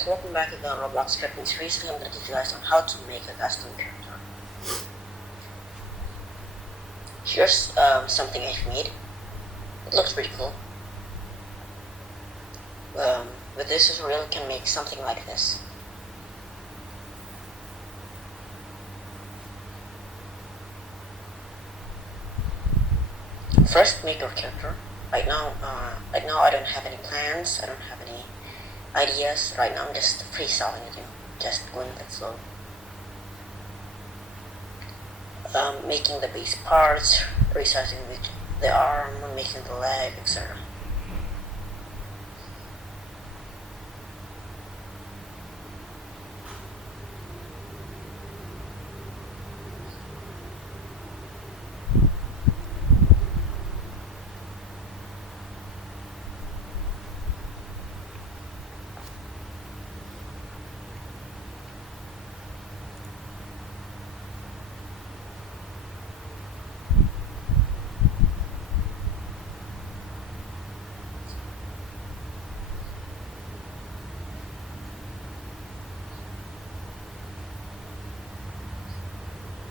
guys, welcome back to the Roblox scripting series. I'm going to teach you guys on how to make a custom character. Here's something I've made. It looks pretty cool. With this tutorial, you can make something like this. First, make your character. Right now I don't have any plans. I don't have any ideas. Right now I'm just freestyling it, just going with the flow. Making the base parts, resizing the arm, making the leg, etc.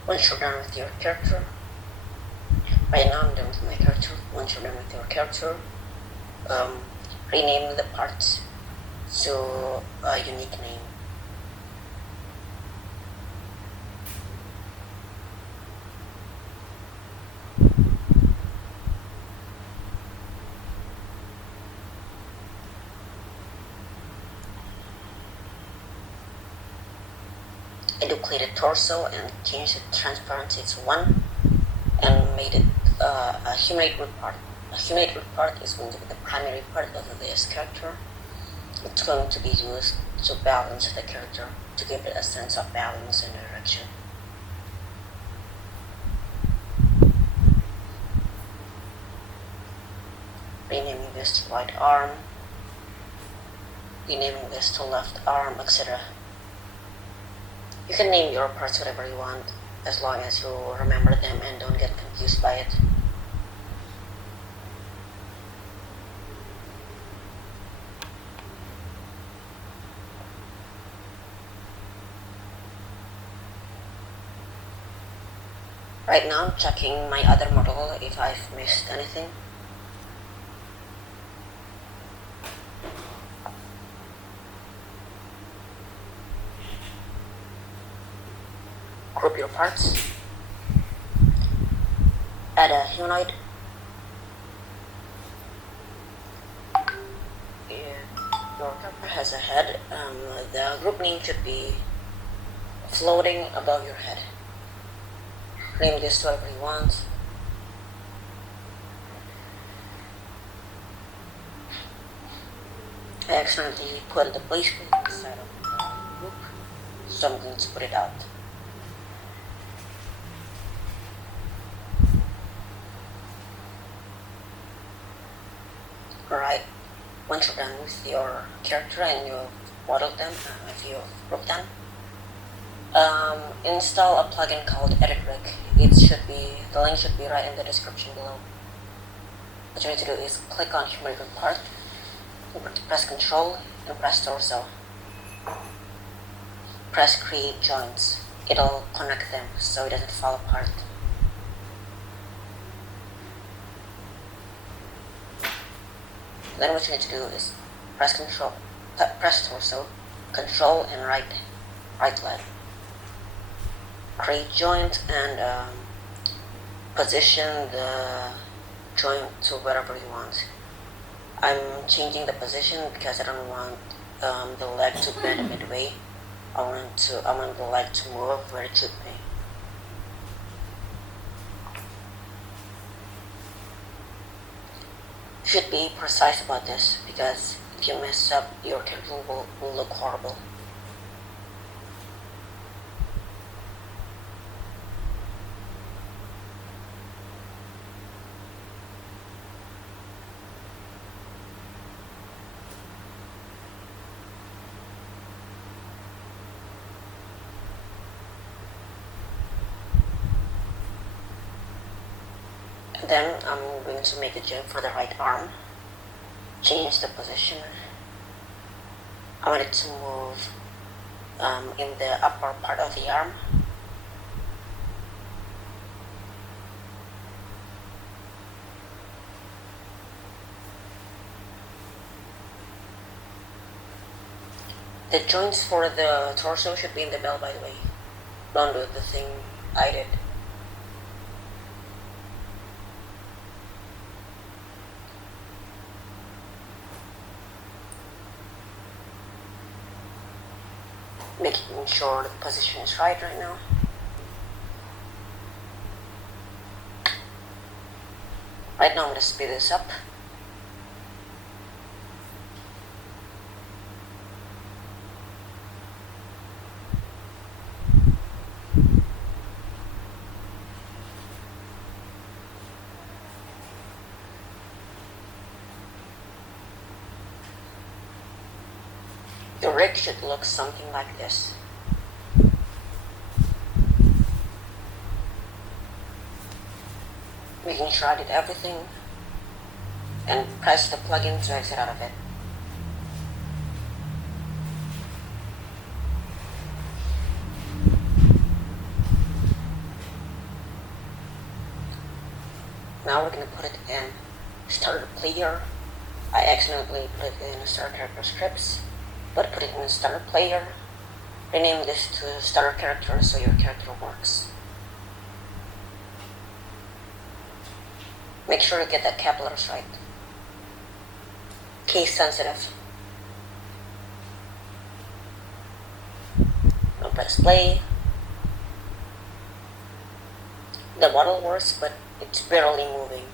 Once you're done with your character, right now I'm done with my character. Once you're done with your character, rename the parts to a unique name. I duplicated torso and changed the transparency to 1 and made it a humanoid root part. A humanoid root part is going to be the primary part of this character. It's going to be used to balance the character, to give it a sense of balance and direction. Renaming this to right arm, renaming this to left arm, etc. You can name your parts whatever you want, as long as you remember them and don't get confused by it. Right now I'm checking my other model if I've missed anything. Group your parts, add a humanoid, your character has a head. The group name should be floating above your head. Name this to whatever you want. I accidentally put the placement inside of the group, so I'm going to put it out. Alright, once you're done with your character and you've modeled them, if you've grouped them, install a plugin called EditRig. The link should be right in the description below. What you need to do is click on humanoid part, press Control and press torso. Press create joints. It'll connect them so it doesn't fall apart. Then what you need to do is press torso, Control and right leg. Create joint and position the joint to wherever you want. I'm changing the position because I don't want the leg to bend midway. I want the leg to move where it should be. You should be precise about this, because if you mess up, your character will look horrible. Then I'm going to make a joint for the right arm. Change the position. I want it to move in the upper part of the arm. The joints for the torso should be in the bell, by the way. Don't do the thing I did. Making sure the position is right now. Right now I'm going to speed this up. The rig should look something like this. Making sure I did everything and press the plugin to exit out of it. Now we're going to put it in starter player. I accidentally put it in starter character scripts, but put it in starter player. Rename this to starter character so your character works. Make sure you get the capitals right. Case sensitive. Now press play. The model works, but it's barely moving.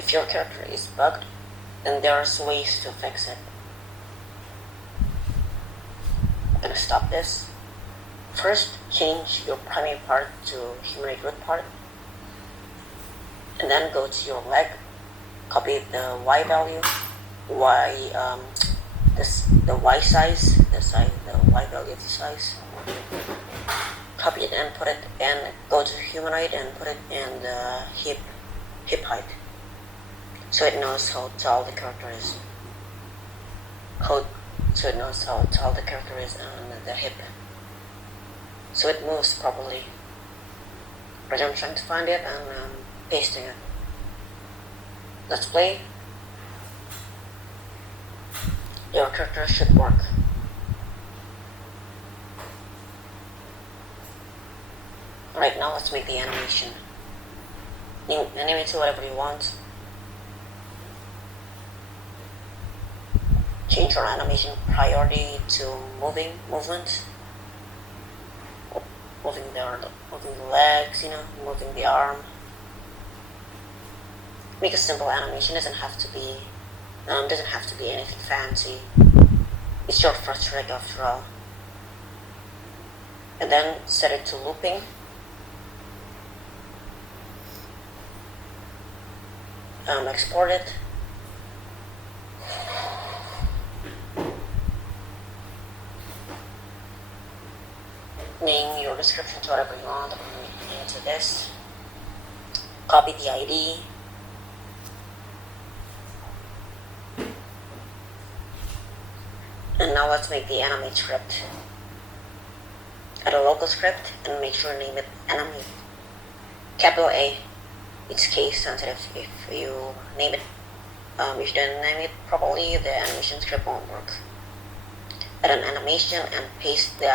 If your character is bugged, then there's ways to fix it. I'm gonna stop this. First, change your primary part to humanoid root part, and then go to your leg. Copy the Y value, the Y size, the Y value of the size. Copy it and put it, and go to humanoid and put it in the hip height, so it knows how tall the character is. So it knows how tall the character is on the hip, so it moves properly. Right, I'm trying to find it and I'm pasting it. Let's play. Your character should work. Right, now let's make the animation. Animate to whatever you want. Change your animation priority to movement. Moving the legs, moving the arm. Make a simple animation. Doesn't have to be anything fancy. It's your first rig after all. And then set it to looping. Export it. Name your description to whatever you want. I'm going to name it to this. Copy the ID. And now let's make the animate script. Add a local script and make sure to name it animate. Capital A. It's case sensitive. If you name it, if you don't name it properly, the animation script won't work. Add an animation and paste the